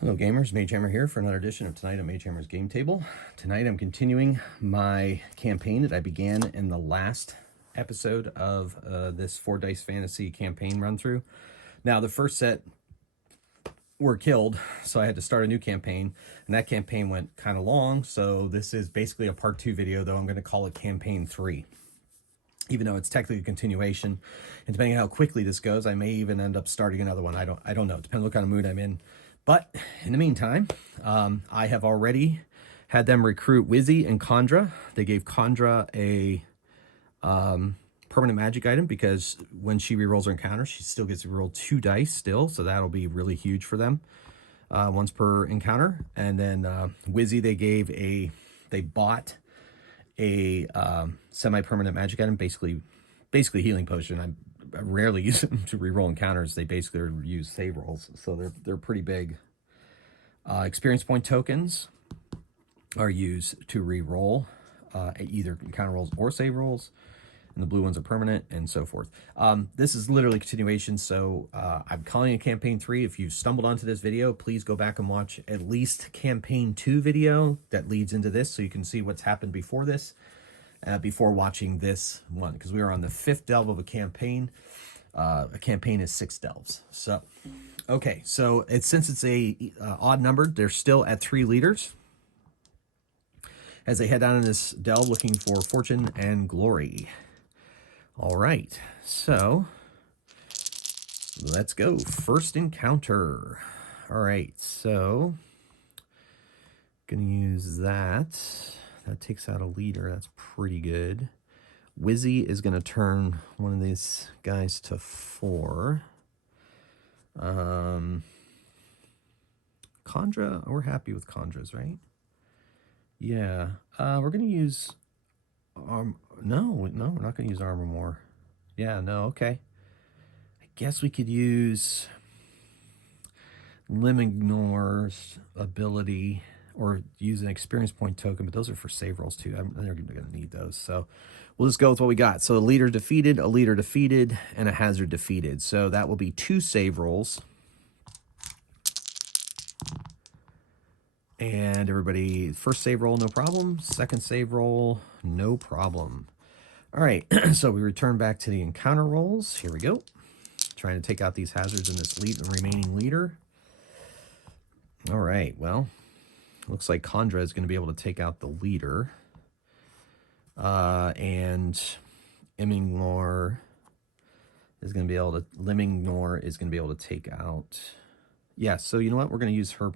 Hello gamers, Mage Hammer here for another edition of Tonight on Mage Hammer's Game Table. Tonight I'm continuing my campaign that I began in the last episode of this 4 Dice Fantasy campaign run through. Now the first set were killed, so I had to start a new campaign, and that campaign went kind of long, so this is basically a part 2 video, though I'm going to call it Campaign 3. Even though it's technically a continuation, and depending on how quickly this goes, I may even end up starting another one. I don't know. It depends what kind of mood I'm in. But in the meantime, I have already had them recruit Wizzy and Kandra. They gave Kandra a permanent magic item because when she rerolls her encounter, she still gets to roll 2 dice still. So that'll be really huge for them once per encounter. And then Wizzy, they bought a semi-permanent magic item, basically healing potion. I rarely use them to reroll encounters. They basically use save rolls, so they're pretty big. Experience point tokens are used to reroll either encounter rolls or save rolls, and the blue ones are permanent, and so forth. This is literally a continuation, so I'm calling it Campaign 3. If you stumbled onto this video, please go back and watch at least Campaign 2 video that leads into this, so you can see what's happened before this. Before watching this one, because we are on the 5th delve of a campaign. A campaign is 6 delves. So, okay, so since it's a odd number, they're still at 3 leaders as they head down in this delve looking for fortune and glory. All right, so let's go. First encounter. All right, so gonna use that. That takes out a leader. That's pretty good. Wizzy is going to turn one of these guys to 4. Kandra, we're happy with Kandra's, right? Yeah. We're going to use... No, we're not going to use Armor more. Yeah, no, okay. I guess we could use Limignor's ability, or use an experience point token, but those are for save rolls too. They're going to need those. So we'll just go with what we got. So a leader defeated, and a hazard defeated. So that will be 2 save rolls. And everybody, first save roll, no problem. Second save roll, no problem. All right, so we return back to the encounter rolls. Here we go. Trying to take out these hazards in this remaining leader. All right, well, looks like Kandra is going to be able to take out the leader. And Limmignor is going to be able to take out... Yeah, so you know what? We're going to use her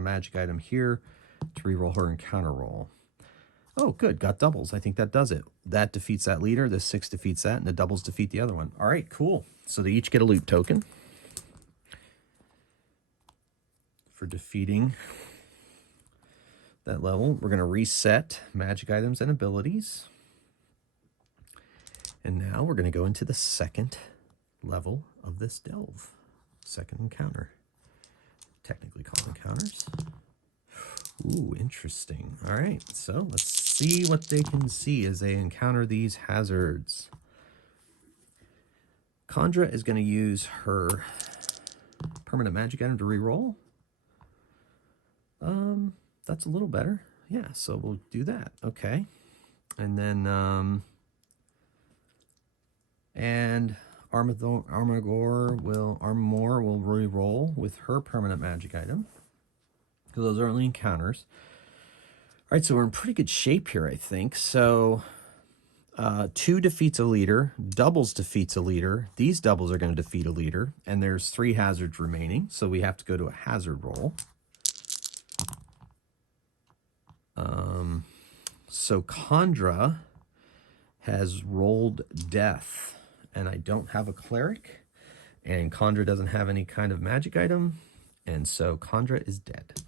magic item here to reroll her encounter roll. Oh, good. Got doubles. I think that does it. That defeats that leader. The 6 defeats that, and the doubles defeat the other one. All right, cool. So they each get a loot token for defeating that level. We're going to reset magic items and abilities. And now we're going to go into the 2nd level of this delve. 2nd encounter. Technically called encounters. Ooh, interesting. All right, so let's see what they can see as they encounter these hazards. Kandra is going to use her permanent magic item to reroll. That's a little better. Yeah, so we'll do that. Okay. And then, and Armor will re-roll with her permanent magic item, because those are only encounters. All right, so we're in pretty good shape here, I think. So 2 defeats a leader, doubles defeats a leader. These doubles are going to defeat a leader, and there's 3 hazards remaining, so we have to go to a hazard roll. So Kandra has rolled death, and I don't have a cleric, and Kandra doesn't have any kind of magic item, and so Kandra is dead.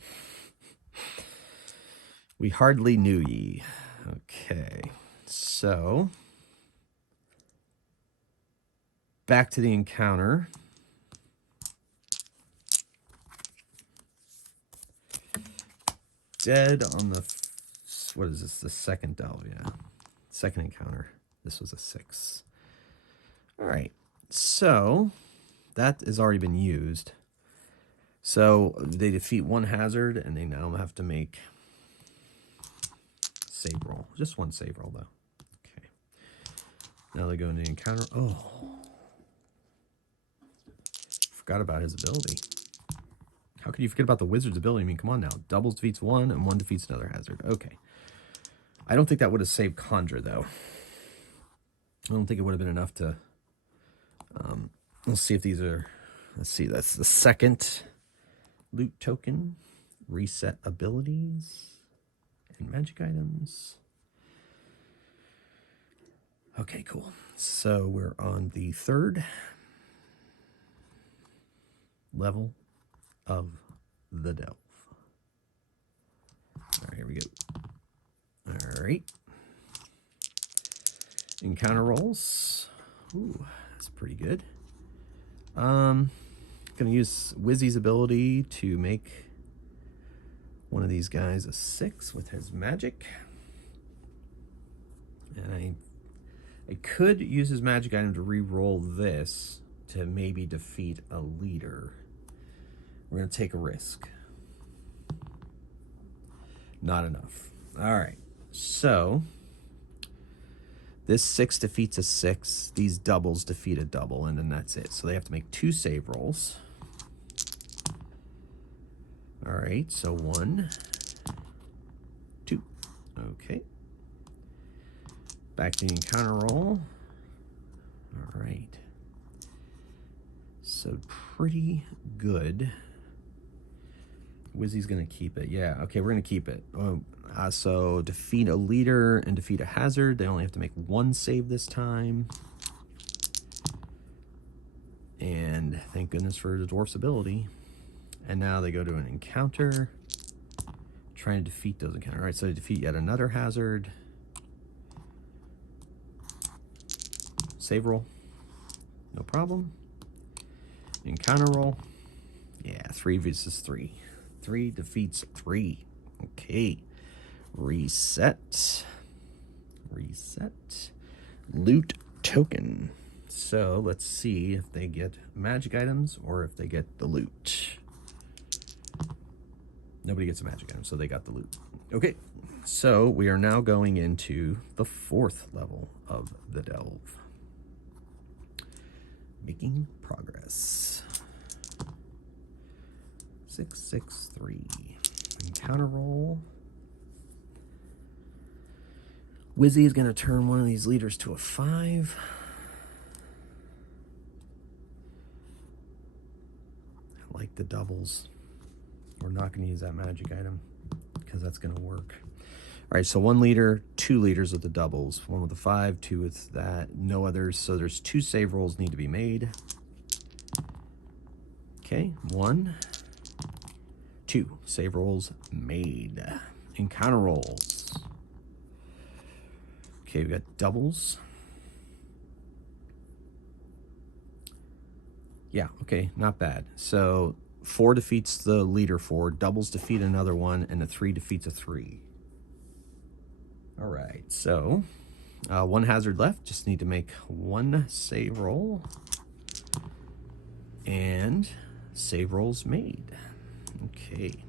We hardly knew ye. Okay, so back to the encounter. Dead on the... What is this? The 2nd delve, yeah. 2nd encounter. This was a 6. All right, so that has already been used. So they defeat one hazard, and they now have to make save roll. Just one save roll, though. Okay. Now they go into the encounter. Oh. Forgot about his ability. How could you forget about the wizard's ability? I mean, come on now. Doubles defeats one, and one defeats another hazard. Okay. I don't think that would have saved Conjure, though. I don't think it would have been enough to... let's see if these are... Let's see, that's the second loot token. Reset abilities and magic items. Okay, cool. So we're on the third level of the Delve. All right, here we go. All right. Encounter rolls. Ooh, that's pretty good. Gonna use Wizzy's ability to make one of these guys a 6 with his magic. And I could use his magic item to re-roll this to maybe defeat a leader. We're gonna take a risk. Not enough. All right, so this 6 defeats a 6. These doubles defeat a double, and then that's it. So they have to make 2 save rolls. All right, so 1, 2. Okay. Back to the encounter roll. All right. So pretty good. Wizzy's gonna keep it. Yeah, okay, we're gonna keep it. So defeat a leader and defeat a hazard. They only have to make 1 save this time. And thank goodness for the dwarf's ability. And now they go to an encounter, trying to defeat those encounters. All right, so they defeat yet another hazard. Save roll, no problem. Encounter roll, yeah, 3 versus 3. 3 defeats 3. Okay, reset. Loot token. So let's see if they get magic items or if they get the loot. Nobody gets a magic item, so they got the loot. Okay, so we are now going into the 4th level of the Delve. Making progress. 663. Encounter roll. Wizzy is going to turn one of these leaders to a 5. I like the doubles. We're not going to use that magic item because that's going to work. All right, so 1 leader, 2 leaders with the doubles. 1 with the 5, 2 with that, no others. So there's 2 save rolls need to be made. Okay, 1, 2. Save rolls made. Encounter rolls. Okay, we got doubles. Yeah, okay, not bad. So 4 defeats the leader 4, doubles defeat another one, and a 3 defeats a 3. All right, so 1 hazard left. Just need to make 1 save roll. And save rolls made. Okay.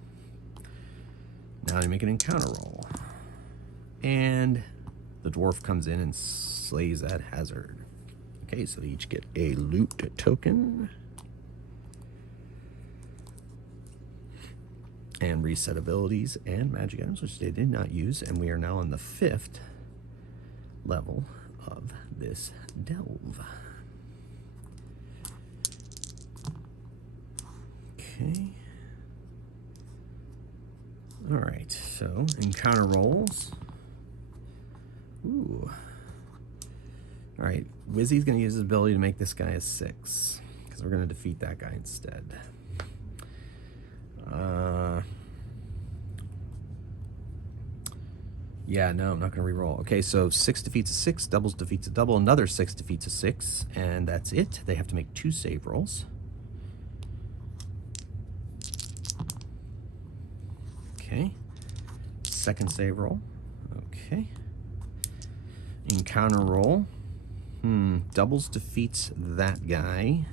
Now they make an encounter roll. And the dwarf comes in and slays that hazard. Okay, so they each get a loot token. And reset abilities and magic items, which they did not use. And we are now on the 5th level of this Delve. Okay. All right, so encounter rolls. Ooh. All right, Wizzy's going to use his ability to make this guy a 6, because we're going to defeat that guy instead. Yeah, no, I'm not going to reroll. Okay, so 6 defeats a 6, doubles defeats a double, another 6 defeats a 6, and that's it. They have to make 2 save rolls. Okay, second save roll. Okay. Encounter roll. Doubles defeats that guy,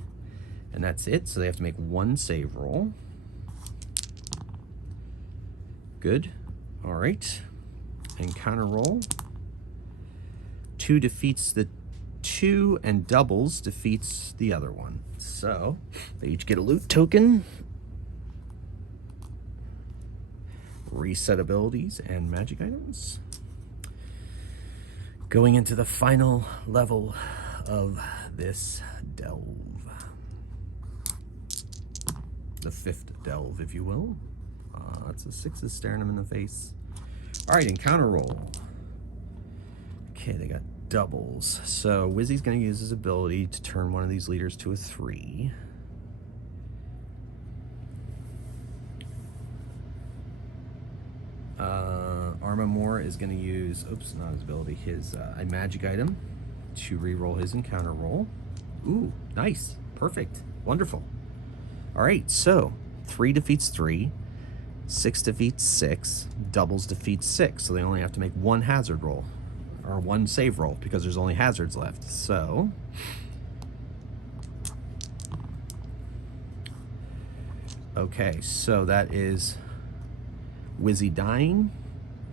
and that's it. So they have to make 1 save roll. Good. All right. Encounter roll. 2 defeats the 2 and doubles defeats the other one. So they each get a loot token. Reset abilities and magic items. Going into the final level of this delve. The 5th delve, if you will. That's a 6 is staring him in the face. All right, encounter roll. Okay, they got doubles. So Wizzy's going to use his ability to turn one of these leaders to a 3. Armamore is going to use, oops, not his ability, his a magic item to re-roll his encounter roll. Ooh, nice. Perfect. Wonderful. All right, so 3 defeats 3, 6 defeats 6, doubles defeats 6. So they only have to make 1 hazard roll, or 1 save roll, because there's only hazards left. So okay, so that is Wizzy dying.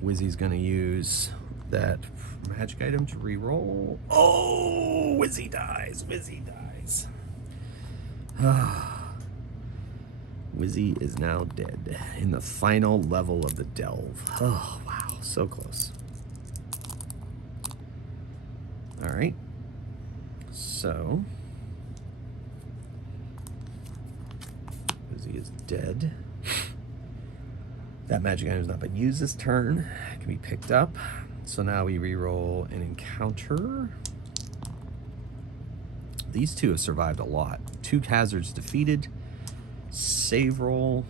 Wizzy's gonna use that magic item to re-roll. Oh, Wizzy dies. Wizzy dies. Wizzy is now dead in the final level of the delve. Oh, wow, so close. All right, so Wizzy is dead. That magic item has not been used this turn. It can be picked up. So now we re-roll an encounter. These 2 have survived a lot. 2 hazards defeated. Save roll.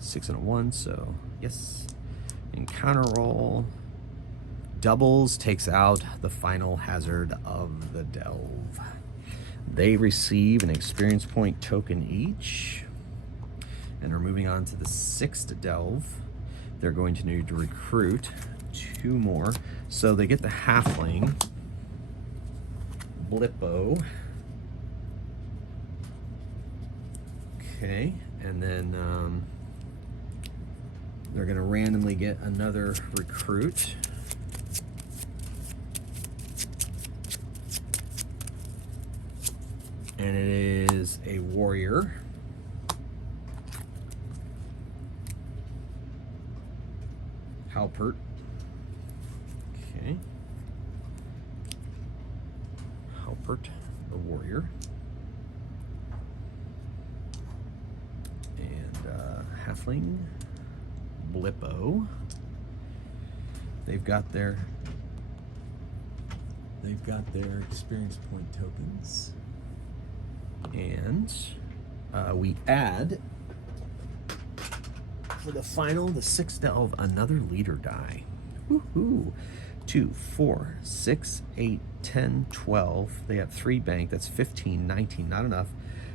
6 and a 1, so yes. Encounter roll. Doubles takes out the final hazard of the delve. They receive an experience point token each. And we're moving on to the 6th delve. They're going to need to recruit 2 more. So they get the halfling, Blippo. Okay, and then they're gonna randomly get another recruit. And it is a warrior. Halpert. Okay. Halpert, the warrior. And halfling, Blippo. They've got their experience point tokens. And we add, for the final, the 6th delve, another leader die. Woohoo! 2, 4, 6, 8, 10, 12. They have 3 bank. That's 15, 19. Not enough.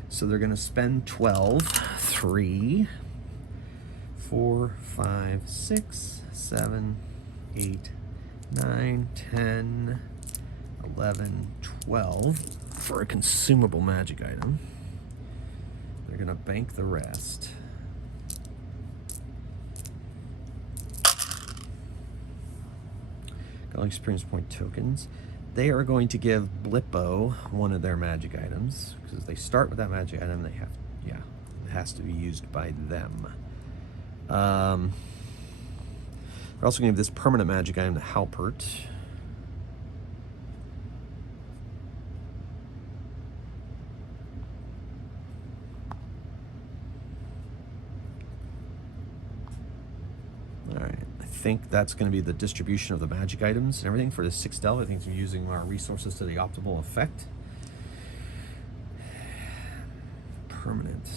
So they're going to spend 12. 3, 4, 5, 6, 7, 8, 9, 10, 11, 12 for a consumable magic item. They're going to bank the rest. Got experience point tokens. They are going to give Blippo one of their magic items, because they start with that magic item. They have, yeah, it has to be used by them. They're also going to give this permanent magic item to Halpert. All right. I think that's going to be the distribution of the magic items and everything for the 6th delve. I think we're using our resources to the optimal effect. Permanent.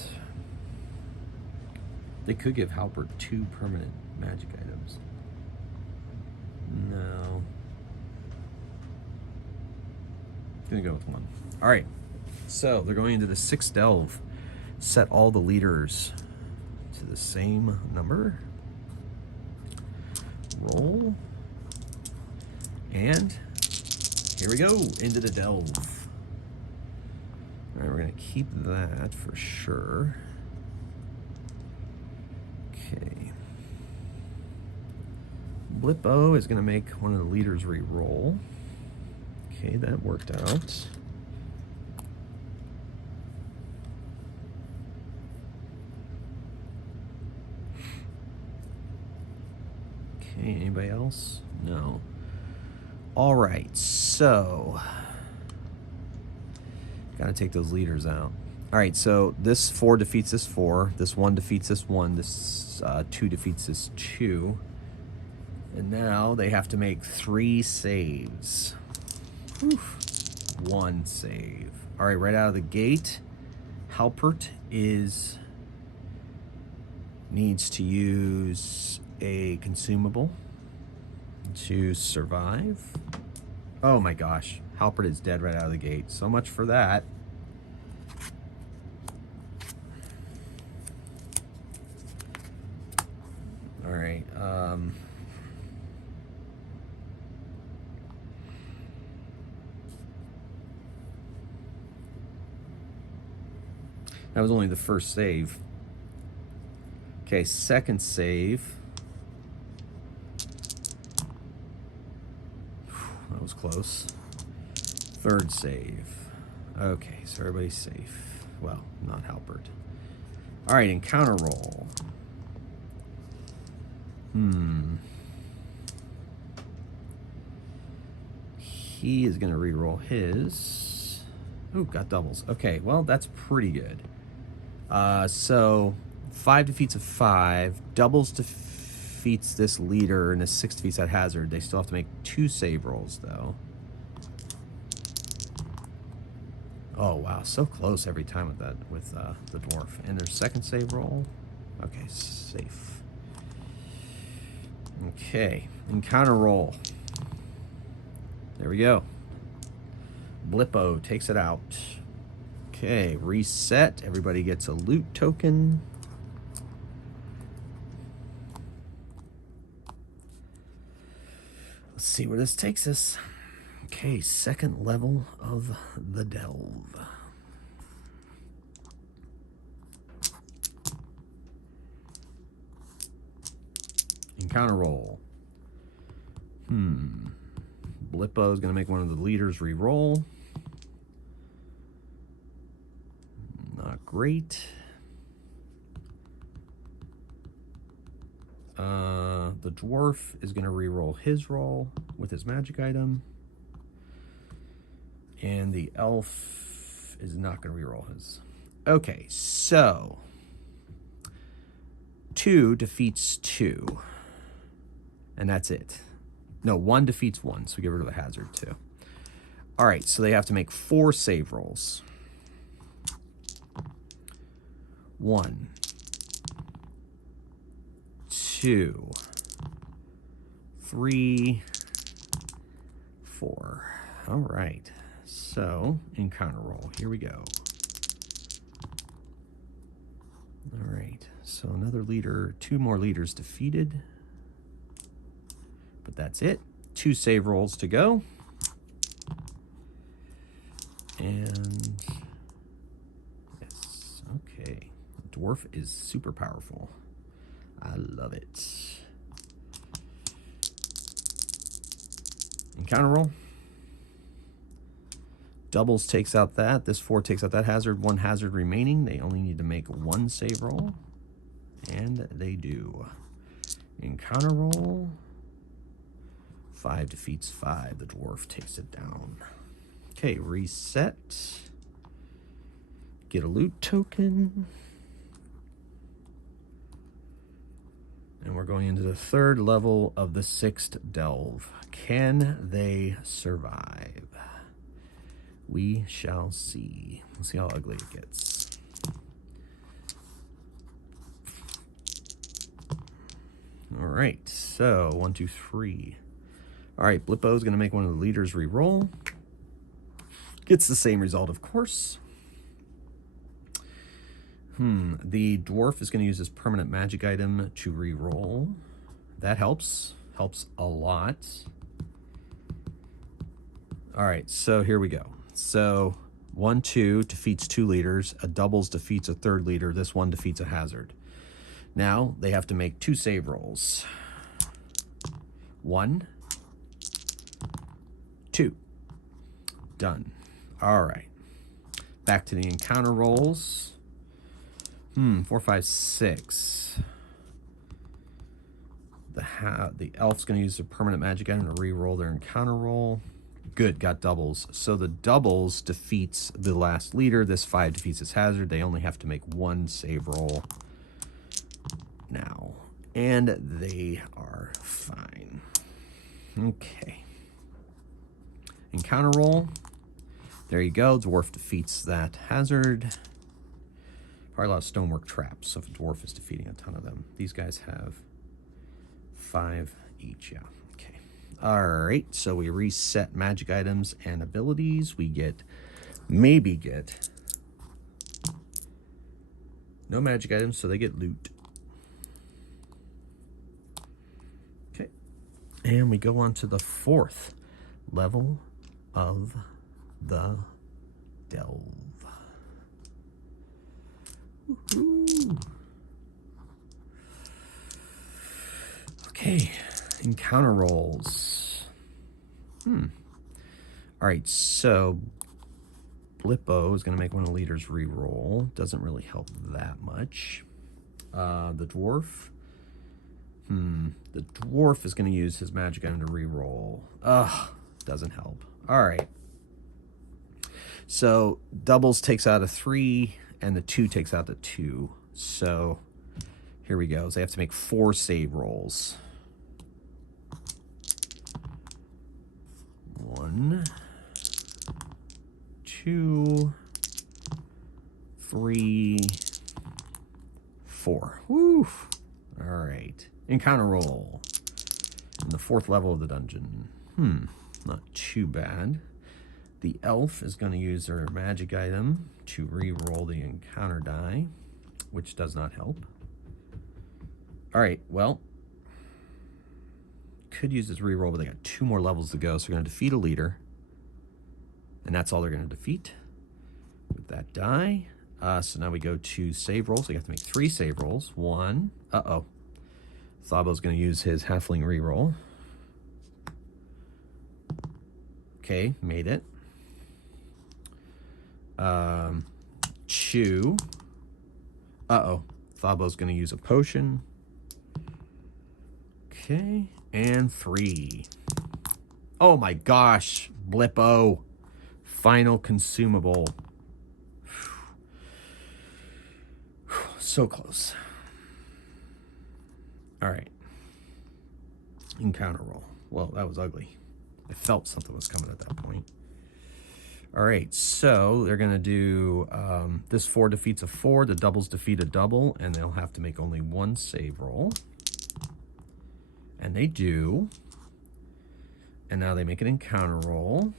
They could give Halpert 2 permanent magic items. No. Gonna go with 1. All right. So they're going into the 6th delve. Set all the leaders to the same number. Roll. And here we go, into the delve. All right, we're gonna keep that for sure. Okay. Blippo is going to make one of the leaders re-roll. Okay, that worked out. Okay, anybody else? No. All right, so gotta take those leaders out. All right, so this 4 defeats this 4. This 1 defeats this 1. This 2 defeats this 2. And now they have to make 3 saves. Whew. 1 save. All right, right out of the gate, Halpert needs to use a consumable to survive. Oh my gosh, Halpert is dead right out of the gate. So much for that. All right. That was only the first save. Okay, second save. That was close. Third save. Okay, so everybody's safe. Well, not Halpert. All right, encounter roll. He is going to re-roll his. Ooh, got doubles. Okay, well, that's pretty good. So 5 defeats a 5. Doubles defeats this leader, and a 6 defeats that hazard. They still have to make 2 save rolls, though. Oh, wow, so close every time with that, with the dwarf. And their second save roll. Okay, safe. Okay, encounter roll. There we go. Blippo takes it out. Okay, reset. Everybody gets a loot token. Let's see where this takes us. Okay, second level of the delve. Encounter roll. Blippo is going to make one of the leaders re-roll. Not great. The dwarf is going to re-roll his roll with his magic item. And the elf is not going to re-roll his. Okay, so 2 defeats 2. And that's it. No, 1 defeats 1, so we get rid of the hazard too. All right, so they have to make 4 save rolls. 1, 2, 3, 4. All right, so encounter roll. Here we go. All right, so another leader, 2 more leaders defeated. But that's it. 2 save rolls to go. And yes, okay. The dwarf is super powerful. I love it. Encounter roll. Doubles takes out that. This 4 takes out that hazard. 1 hazard remaining. They only need to make 1 save roll. And they do. Encounter roll. 5 defeats 5. The dwarf takes it down. Okay, reset. Get a loot token. And we're going into the 3rd level of the 6th delve. Can they survive? We shall see. We'll see how ugly it gets. All right, so 1, 2, 3. All right, Blippo is going to make one of the leaders re-roll. Gets the same result, of course. The dwarf is going to use his permanent magic item to re-roll. That helps. Helps a lot. All right, so here we go. So 1, 2 defeats 2 leaders. A doubles defeats a 3rd leader. This one defeats a hazard. Now they have to make 2 save rolls. 1, 2. Done. All right. Back to the encounter rolls. 4, 5, 6. The elf's going to use a permanent magic item to re-roll their encounter roll. Good, got doubles. So the doubles defeats the last leader. This 5 defeats its hazard. They only have to make 1 save roll now. And they are fine. Okay. Encounter roll. There you go. Dwarf defeats that hazard. Probably a lot of stonework traps, so if a dwarf is defeating a ton of them. These guys have 5 each, yeah. Okay. All right, so we reset magic items and abilities. We maybe get no magic items, so they get loot. Okay. And we go on to the 4th level of the delve. Woohoo. Okay, encounter rolls. All right, so Blippo is going to make one of the leaders re-roll. Doesn't really help that much. The dwarf. The dwarf is going to use his magic item to re-roll. Doesn't help. All right. So doubles takes out a 3, and the 2 takes out the 2. So here we go. So they have to make 4 save rolls. 1, 2, 3, 4. Woo! All right. Encounter roll. In the 4th level of the dungeon. Not too bad. The elf is going to use their magic item to re-roll the encounter die, which does not help. All right, well, could use this re-roll, but they got 2 more levels to go, so they're going to defeat a leader, and that's all they're going to defeat with that die. So now we go to save rolls. So you have to make 3 save rolls. 1. Thabo's going to use his halfling re-roll. Okay, made it. 2. Thabo's going to use a potion. Okay, and 3. Oh my gosh, Blippo. Final consumable. So close. All right. Encounter roll. Well, that was ugly. I felt something was coming at that point. All right, so they're going to do this 4 defeats a 4. The doubles defeat a double, and they'll have to make only 1 save roll. And they do. And now they make an encounter roll.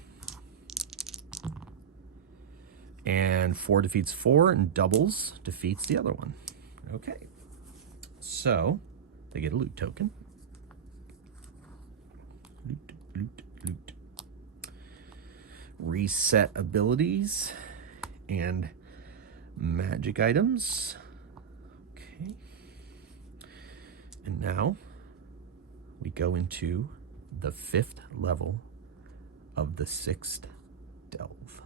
And 4 defeats 4, and doubles defeats the other one. Okay. So they get a loot token. Loot. Reset abilities and magic items. Okay. And now we go into the 5th level of the 6th delve.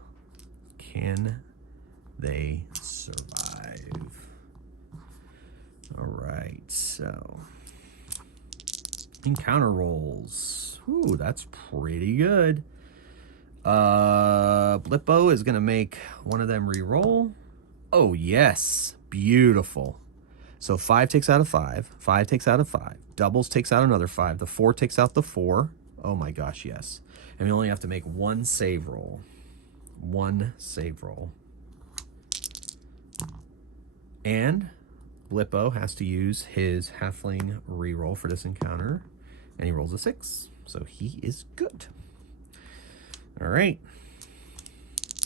Can they survive? All right, so encounter rolls. Ooh, that's pretty good. Blippo is going to make one of them re-roll. Oh, yes. Beautiful. So 5 takes out a 5. 5 takes out a 5. Doubles takes out another 5. The 4 takes out the 4. Oh, my gosh, yes. And we only have to make 1 save roll. 1 save roll. And Blippo has to use his halfling re-roll for this encounter. And he rolls a 6. So he is good. All right.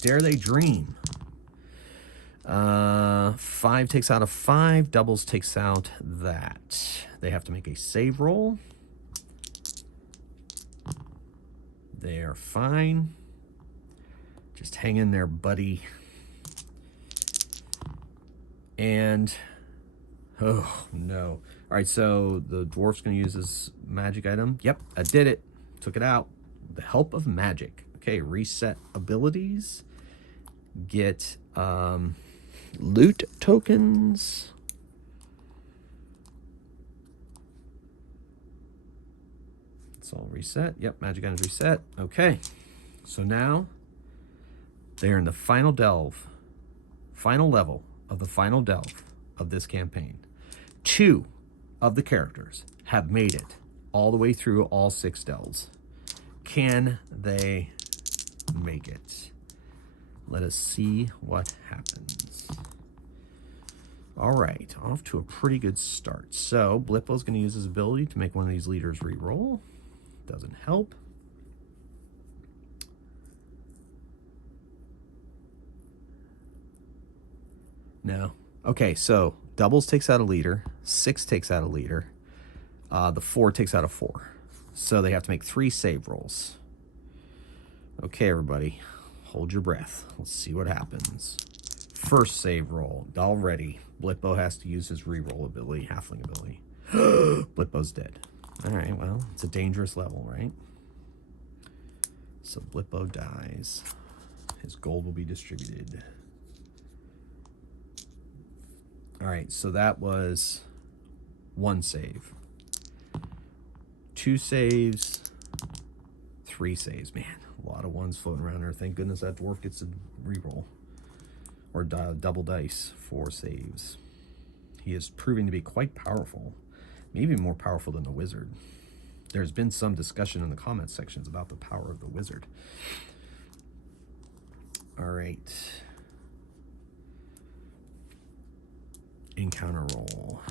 Dare they dream? 5 takes out a 5. Doubles takes out that. They have to make a save roll. They are fine. Just hang in there, buddy. And Oh, no. All right, so the dwarf's going to use his magic item. Yep, I did it. Took it out. The help of magic. Okay, reset abilities. Get loot tokens. It's all reset. Yep, magic items reset. Okay, so now they're in the final delve, final level of the final delve of this campaign. 2 of the characters have made it all the way through all 6 delves. Can they make it? Let us see what happens. All right, off to a pretty good start. So Blippo's going to use his ability to make one of these leaders re-roll. Doesn't help. No. Okay, so doubles takes out a leader, 6 takes out a leader, the 4 takes out a 4. So they have to make 3 save rolls. Okay, everybody, hold your breath. Let's see what happens. First save roll, already. Blippo has to use his re-roll ability, halfling ability. Blippo's dead. All right, well, it's a dangerous level, right? So Blippo dies. His gold will be distributed. All right, so that was 1 save. 2 saves, 3 saves. Man, a lot of ones floating around there. Thank goodness that dwarf gets a reroll. Or double dice, 4 saves. He is proving to be quite powerful. Maybe more powerful than the wizard. There's been some discussion in the comment sections about the power of the wizard. All right. Encounter roll.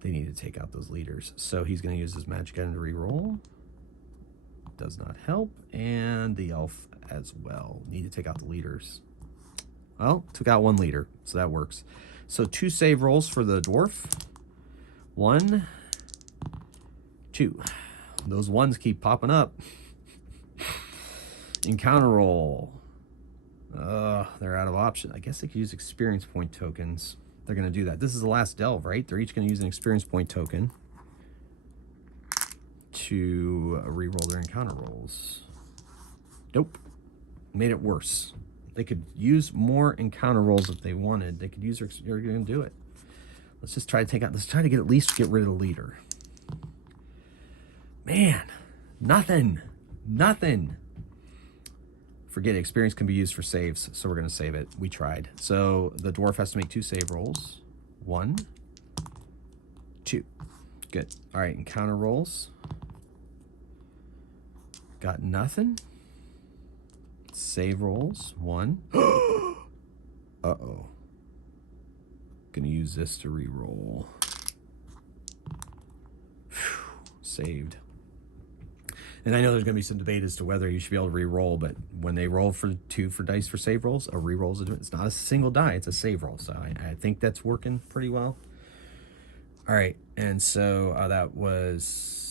They need to take out those leaders. So he's going to use his magic item to re-roll. Does not help. And the elf as well. Need to take out the leaders. Well, took out 1 leader, so that works. So 2 save rolls for the dwarf. 1, 2. Those ones keep popping up. Encounter roll. They're out of option. I guess they could use experience point tokens. They're going to do that. This is the last delve, right? They're each going to use an experience point token to re-roll their encounter rolls. Nope. Made it worse. They could use more encounter rolls if they wanted. They could use their, you're going to do it. Let's just try to take out, let's try to get at least get rid of the leader. Man, nothing. Forget it. Experience can be used for saves, so we're going to save it. We tried. So the dwarf has to make 2 save rolls. 1, 2. Good. All right, encounter rolls. Got nothing. Save rolls. 1. Uh-oh. Gonna use this to re-roll. Saved. And I know there's going to be some debate as to whether you should be able to re-roll, but when they roll for 2 for dice for save rolls, a re-roll is it's not a single die, it's a save roll. So I think that's working pretty well. All right, and so that was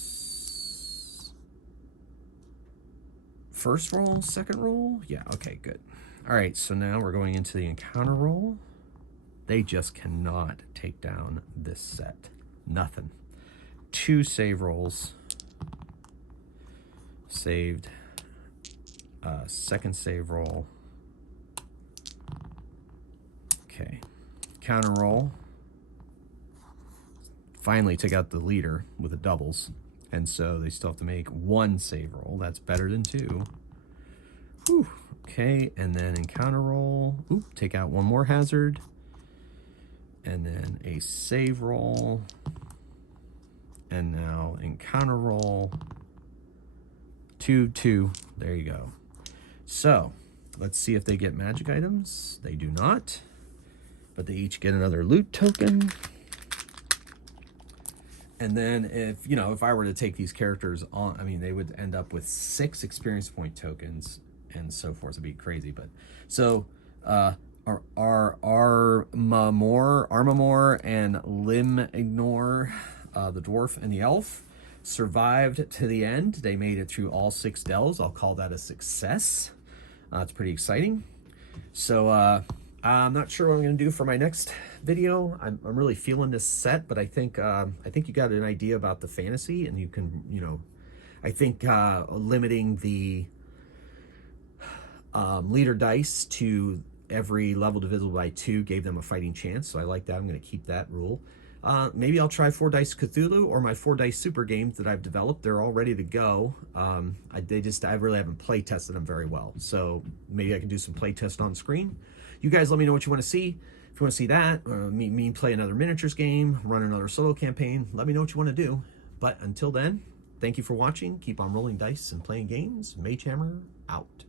first roll, second roll? Yeah, okay, good. All right, so now we're going into the encounter roll. They just cannot take down this set. Nothing. 2 save rolls. Saved. Second save roll. Okay. Counter roll. Finally took out the leader with the doubles. And so they still have to make 1 save roll. That's better than 2. Whew. Okay, and then encounter roll. Oop, take out 1 more hazard. And then a save roll. And now encounter roll. 2, 2. There you go. So let's see if they get magic items. They do not, but they each get another loot token. And then if I were to take these characters on, I mean, they would end up with 6 experience point tokens and so forth. It'd be crazy. But so Armamor and Limgnor, the dwarf and the elf, survived to the end. They made it through all 6 delves. I'll call that a success. It's pretty exciting. So I'm not sure what I'm going to do for my next video. I'm really feeling this set, but I think you got an idea about the fantasy, and you can, I think limiting the leader dice to every level divisible by 2 gave them a fighting chance, so I like that. I'm going to keep that rule. Maybe I'll try 4 Dice Cthulhu or my 4 Dice Super games that I've developed. They're all ready to go. I really haven't play tested them very well, so maybe I can do some play test on screen. You guys let me know what you want to see. If you want to see that, me play another miniatures game, run another solo campaign, let me know what you want to do. But until then, thank you for watching. Keep on rolling dice and playing games. Magehammer out.